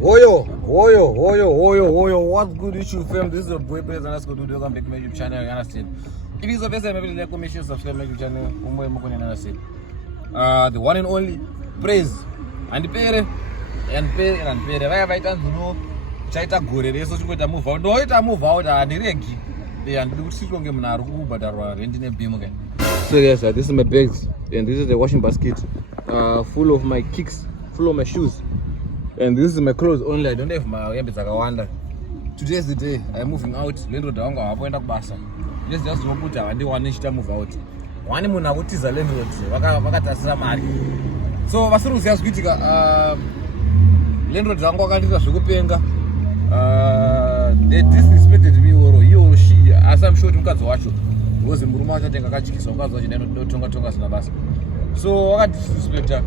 What's good, issue fam? This is your boy Praise and let's go do the welcome back to my YouTube channel, you understand? If it's the first time, maybe like, comment, share, subscribe to my YouTube channel, understand? The one and only Praise and the pere vaita nzuno chaita gore reso chikuita move out ndoita move out handiregi handiri kutisvika nge munhu ari kubhadharwa rent nebhimu kai. So guys, this is my bags and this is the washing basket full of my kicks, full of my shoes, and this is my clothes only. I don't have my hembe dzakawanda. Today is the day I'm moving out. Landlord wangu hapoenda kubasa. Just nokuti handiwani chita move out. Wani munhu akutiza landlord vakatasira mari. So vasiri kuziva zvikuitika landlord wangu akandita zvekupenga. They disrespected me or she, as I'm sure mukadzi wacho. Because murume wacho atenga akatyisa mukadzi wacho ndinotonga zina basa. So wakadisrespecta.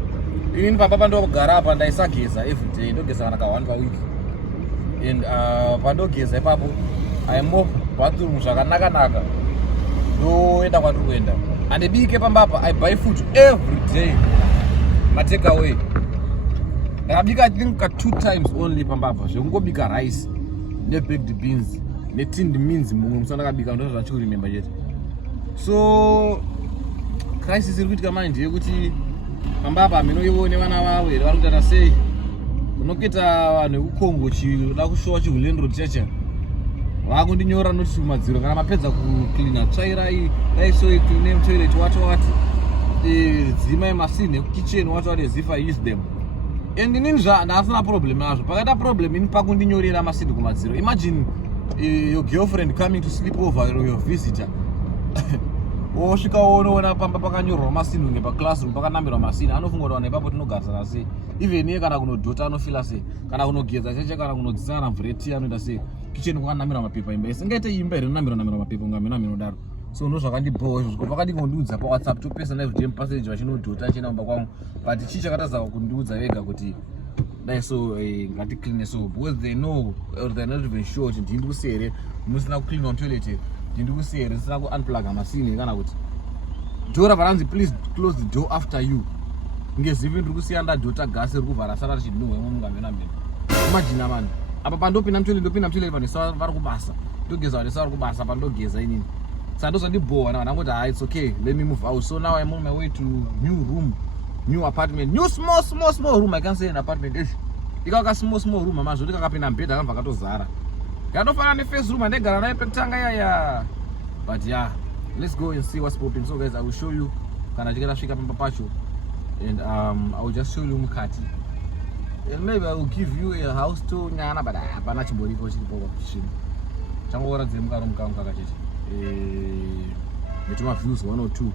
Inini pamba ndogara apa ndaisageza everyday, ndogeza kana ka1 per week. And pandogeza ipapo I mop bathroom zvakanaka ndoenda kwandiri kuenda. And bike pamba apa I buy food every day. Ma take away. Ndakabika I think 2 times only pamba apa. Zvekungobika rice ne baked beans ne tinned beans mumwe musi ndakabika ndo zvacho remember yet. So crisis iri kuitika manje ndeyekuti pamba apa minoione vana vawe vari kutaura sei unokuita vanhu vekukongo chida kushowa chihulandlord chacha vakundinyorera notice kumadziro kana mapedza kucleana tsvairai daisoi clean toilet what dzimai masini ekukitchen what as if I use them. And inini ndasina problem nazvo. Pakaita problem ini pakundinyorera masini kumadziro. Imagine your girlfriend coming to sleep over or your visitor osvika unoona pamba pakanyorwa masini unge paclassroom pakanamirwa masini anofunga kuti vanhu ipapo tinogarisana sei, even iye kana kunodhota anofila sei, kana kunogeza cheche kana kunodzisa kana mvura yetii anoita sei. Kitchen kwakanamirwa mapepa imba isingaite imba iri namirwa mapepa ungamena minodaro. So ndo zvakandibhowa izvozvo pakandingondiudza pawhatsapp topesana everyday mupasseji vachinodhota achinaumba kwangu, but chii chakatadza kundiudza vega kuti dai so ngaticleane so because they know or they're not even sure kuti ndiri kusere musina kucleanwa toilet ndiri kusere sina kuunpluga masini kana kuti dora varanzi please close the door after you ngezivi ndiri kusiya ndadhota gasi riri kuvhara sara richidhunwa imwe mungamena mberi. Imagine man apa pandopinda mtoilet vanhu isa vari kubasa ndogeza vanhu isa vari kubasa pandogeza inini saka ndozvandibhowa navanhu angoti ha it's okay let me move out. So now I'm on my way to new apartment, new small room. I can't say an apartment ikaka small room mama zvoti kakapinda mbedha akabva katozara yatofanana nefirst room andegara naye pekutanga yaya. But yeah, let's go and see what's popping. So guys, I will show you kana chikera svika pamba pacho and I will just show you mukati and maybe I will give you a house tour nyana, but hapana chimboripo chiripo kitchen changoratidze mukaromuka kacheche netuma views 1 or 2.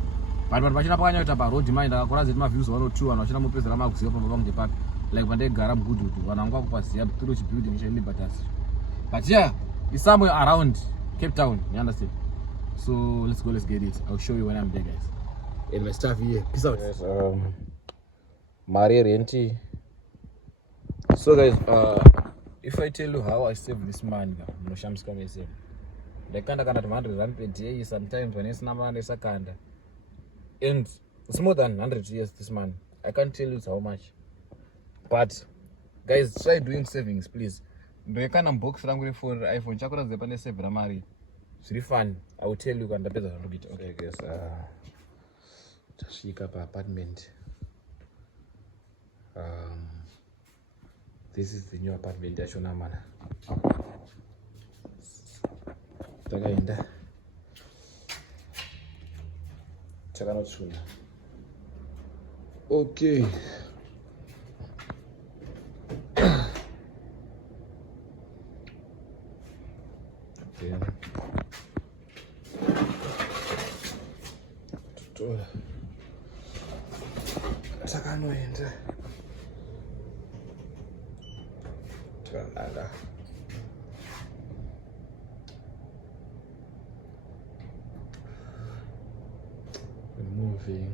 But vanhu vachina pakanyaita paroad mai ndakakuradza netuma views 1 or 2 vanhu vachina mupezera makuziva pamba pangu ndepapi like pandaigara mugudhutu vanhu vangu vakupaziva through chibuilding chalibertas. But yeah, it's somewhere around Cape Town, you understand? So let's get it. I'll show you when I'm there, guys. And my stuff here. Peace out. Yes, Maria Renti. So guys, if I tell you how I save this man, no shams come and say. The kind of 100 rand per day, sometimes when it's number and it's a kind. And it's more than 100 years this man. I can't tell you how much. But guys, try doing savings, please. Ndokana box rangu for iPhone chakura zepane save ramari. It's really fun. I will tell you when the better look it. Okay guys, tashika pa apartment. This is the new apartment yachona mana. Takaenda. Chakanotsuna. Okay. Takanoenda takalala moving.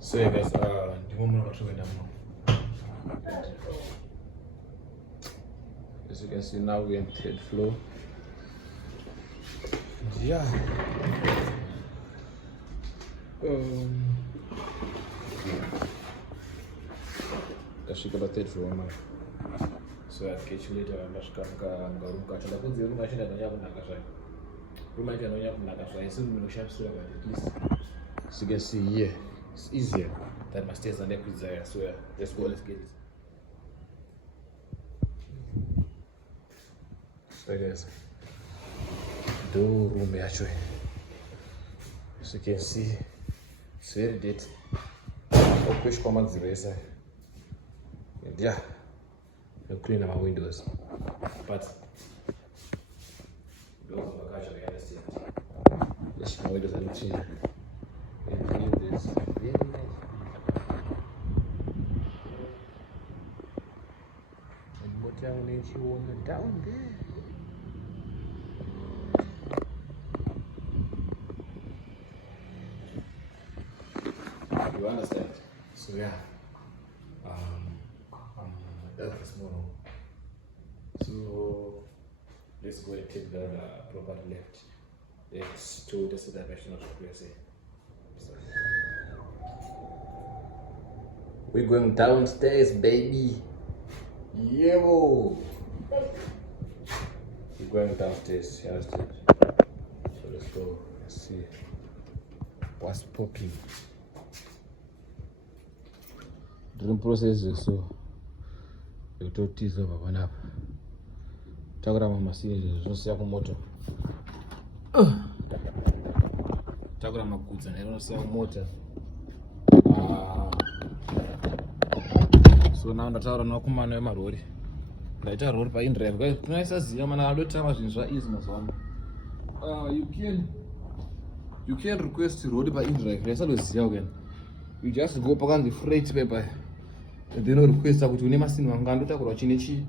So yeah guys, ndimo muno vatinoenda muno. As you can see now we're on 3rd floor. Yeah. ndikasvika pa3rd floor manje. So I'll catch you later. Ngaruka chandakudze room yacho ndanyanya kunaka zvayo. Room yacho ndanyanya kunaka zvayo. So ndinoshandisira at least. So you can see here, it's easier than my stairs and there. So let's go, let's get it. So guys, the room yacho. So you can see it's very dirty. I'll push command zero inside. And yeah, I'll clean my windows. But those are the guys I understand. Yes, my windows are not clean. And clean this very nice. And what down there you want down there. You understand? So yeah, that's tomorrow. So let's go and take the proper left. It's to the direction of the place. So, we're going downstairs, baby. Yo, we're going downstairs. You understand? So let's go. Let's see what's popping. Dream process so you talk tease over one up. Tagra mama see zvose yakumoto. Tagra makudza nero moto. So now ndataura nakumana wemarori. Ndaita rori pa indrive. Guys, kunaisaziva mana adotama zvinhu zvaeasy mazvano. You can request road pa indrive. Ndaisaziva again. You just go pakanzi freight paper. And then request kuti une masini wanga ndotakurwa chinechi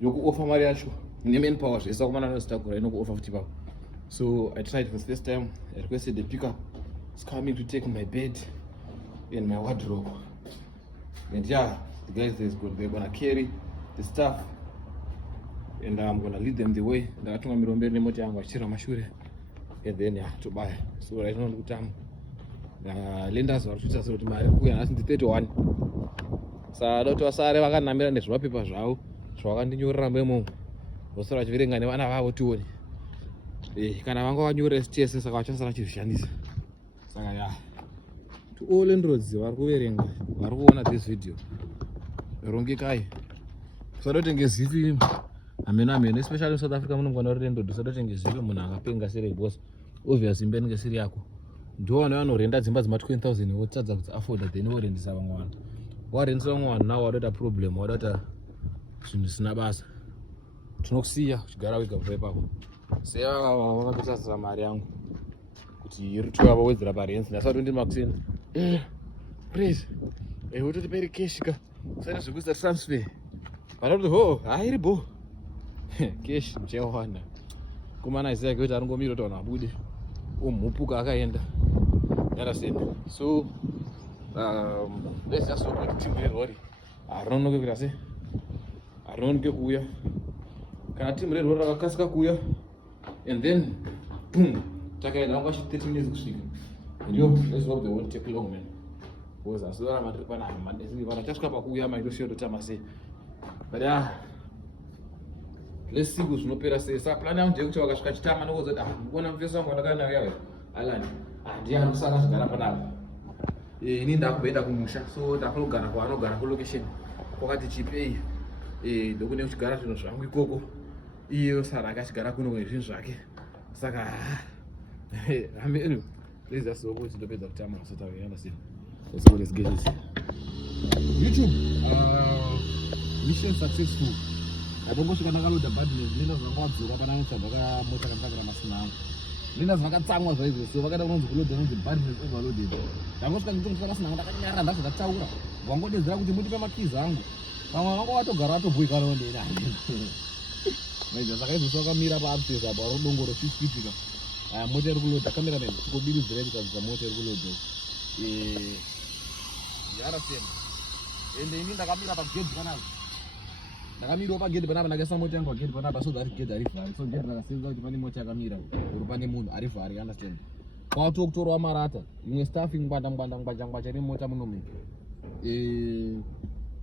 yokuoffer mari yacho nemanpower zvese kumana nozitakura inokuoffer futi ipapo. So I tried for the first time. I requested the pickup. It's coming to take my bed and my wardrobe. And yeah, the guys they're gonna carry the stuff and I'm gonna lead them the way. Ndakatunga miromberi nemota yangu achichira mashure and then yeah tobaya. So right now ndikutama lenders vari kuita sekuti mari kuya nhasi ndi 31. Saka vasare vakanamira nezvimapepa zvavo zvavakandinyorera memo vose vachiverenga nevana vavo tione kana vanga vanyorera chese saka vachasara vachizvishandisa. Saka ya to all landlords vari kuverenga vari kuona this video rongekai usadotenge zipi ameno especially in South Africa munongwana uri landlord usadotenge zipi munhu akapenga siri boss obviously imbenenge siri yako ndiwo vana vanorenda dzimba dzima 20,000 wotadza kuti afforda then worendisa vamwe vanhu warendisa vamwe vanhu nawo wadoita problem wadoita zvinhu zvisina basa tinokusiya uchigara wega kubva ipapo sevakatotasira mari yangu kuti iri twava wedzera parenzi ndasati ndiri makuseni please wototiperi keshi ka usaita zvekuisa transfer vanoti ho hairi bo keshi muchawana kumana isaya kuti aringomira kuti vanhu vabude omhupuka akaenda yarasenda. So let's just hope that team rerori harinonoke kuita sei harinonoke kuuya kana team rerori rakakasika kuuya and then boom takaenda vanga vachi 30 minutes kusvika yo let's hope they won't take long man because asora matiri pana madesi vana chasvika pakuuya maitoshiya totama sei but let's see kuti zvinopera sei. Saka plan yangu ndeyekuti vakasvika chitama nokuzoti ndikuona mufesi wangu wandakanayo yawe alani handiyani kusaka zvigara panapa ini ndakubenda kumusha so ndakunogara kwaanogara kulocation kwakati chipei ndokune kuchigara zvinhu zvangu ikoko iyo sara akachigara kuno nezvinhu zvake saka amenu let's just hope kuti ndopedza kutama kusota uyandasini. Let's go, let's get it. YouTube mission successful. Abongosvika ndakaloda badness nenda zvakwadzoka pananotsva ndakamota kandagira masina angu nenda zvakatsamwa zvaizvo so vakada kunonzi kuloda nonzi badness overloaded ndangosvika ndichongosvika masina angu ndakanyarara ndazvakataura wangodedzera kuti mutipe makizi angu pamwe vanga watogara watobhuika nondena maizvo saka izvo vakamira paupstairs apo ari kudongoro chispitika mota iri kuloda cameraman tikobiridzira tikadzidza mota iri kuloda yarasiyana ende ini ndakamira pagedhi panapa ndakamirawo pagedhi panapa ndakaisa mota yangu pagedhi panapa so that gedhi harivhari so gedhi rakasenza kuti pane mota yakamira uri pane munhu harivhari understand kwatokutorawo marata imwe staff ngwanda nemota munomi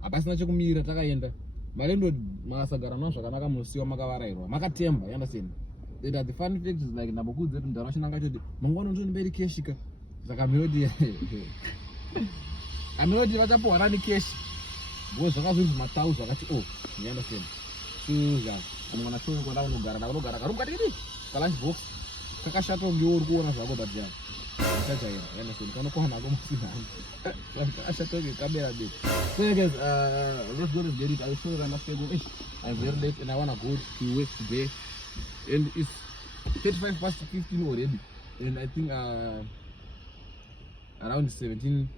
hapasina chekumira takaenda marendo makasagara navo zvakanaka munosiwa makavarairwa makatemba understand. And the fun fact is like nambokudze kuti ndaro chinanga choti mangwana ndoniberi keshika saka melody amelody vachapohwana keshi bo zvakazvinzi matau zvakati oh you understand. So yeah amwana show kwenda unogara karumukati kalunch box kakashata ngeuri kuona zvako but yeah chachaira you understand kana kuona musina ashata ngekamera bit. So guys let's get it. I will show you another thing. I'm very late and I want to go to work today and it's 35 past 15 already and I think around 17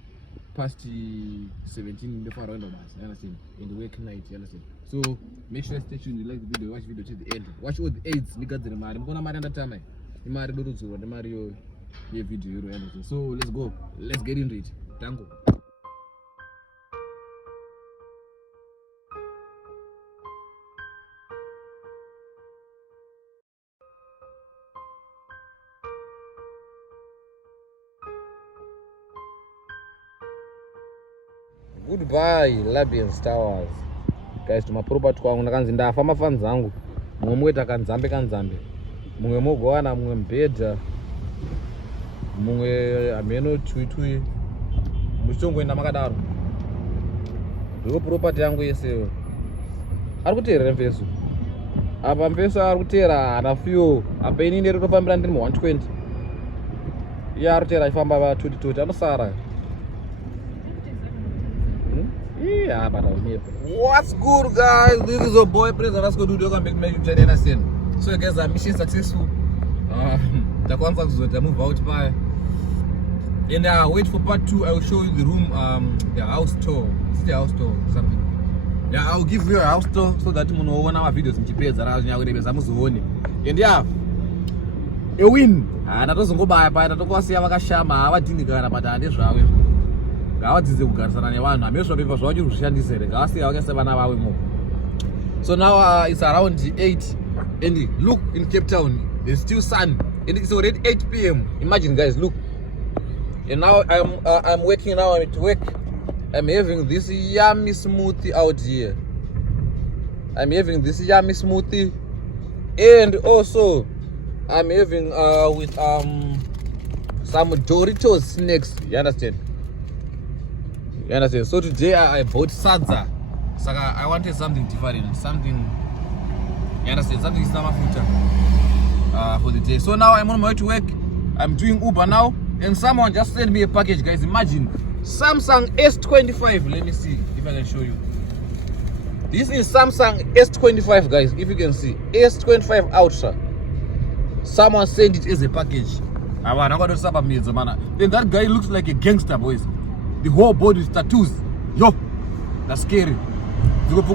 past 17 before around of us, you understand, in the work night, you understand. So make sure you stay tuned, you like the video, watch the video to the end, watch all the aids because the mari mkona mari anda time mari doruzo the mari yo video you understand. So let's go, let's get into it. Thank you. Goodbye Labians Towers guys, to my property kwangu ndakanzi ndafamba fans zangu mumwe mweta kanzambe mumwe mogowana mumwe mbedha mumwe ameno tui muchongoenda makadaro ndiko property yangu yese ari kuteerera mfeso apa mfeso ari kuteera ana fuel apa ini ndiri kutofambira ndiri mu 120 iye ari kuteera achifamba va 20 anosara. Yeah, but what's good guys, this is your boy President. Let's go do the YouTube channel. So guys, our mission successful. The contract is to move out by and wait for part 2. I will show you the room, the house tour. It's the house tour something. Yeah, I'll give you a house tour so that you know one of our videos in Chipeza and yeah, a win. And I don't go by I don't go see Avakashama, Avadinigana, but I just so now it's around 8 and look in Cape Town there's still sun and it's already 8 p.m. Imagine guys, look. And now I'm working now. I'm at work. I'm having this yummy smoothie out here. I'm having this yummy smoothie and also I'm having with some Doritos snacks, you understand. You understand? So today I bought sadza. So I wanted something different, something, you understand, something is not future for the day. So now I'm on my way to work. I'm doing Uber now, and someone just sent me a package, guys. Imagine Samsung S25. Let me see if I can show you. This is Samsung S25, guys. If you can see S25 Ultra. Someone sent it as a package. Then that guy looks like a gangster, boys. The whole body is tattoos. Yo, that's scary. But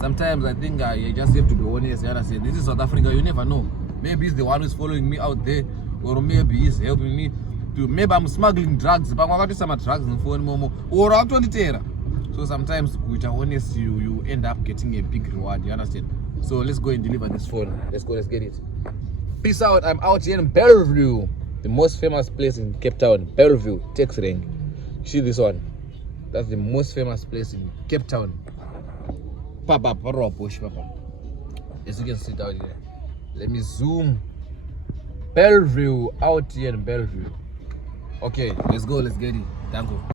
sometimes I think you just have to be honest. This is South Africa. You never know. Maybe he's the one who's following me out there, or maybe he's helping me to. Maybe I'm smuggling drugs. But I got some drugs in phone momo or out on the terror. So sometimes with honest, you end up getting a big reward. You understand? So let's go and deliver this phone. Let's go. Let's get it. Peace out. I'm out here in Bellevue, the most famous place in Cape Town. Bellevue, Tex Ring. See this one? That's the most famous place in Cape Town. Papa, Papa. As you can see down here. Let me zoom. Bellevue, out here in Bellevue. Okay, let's go. Let's get it. Thank you.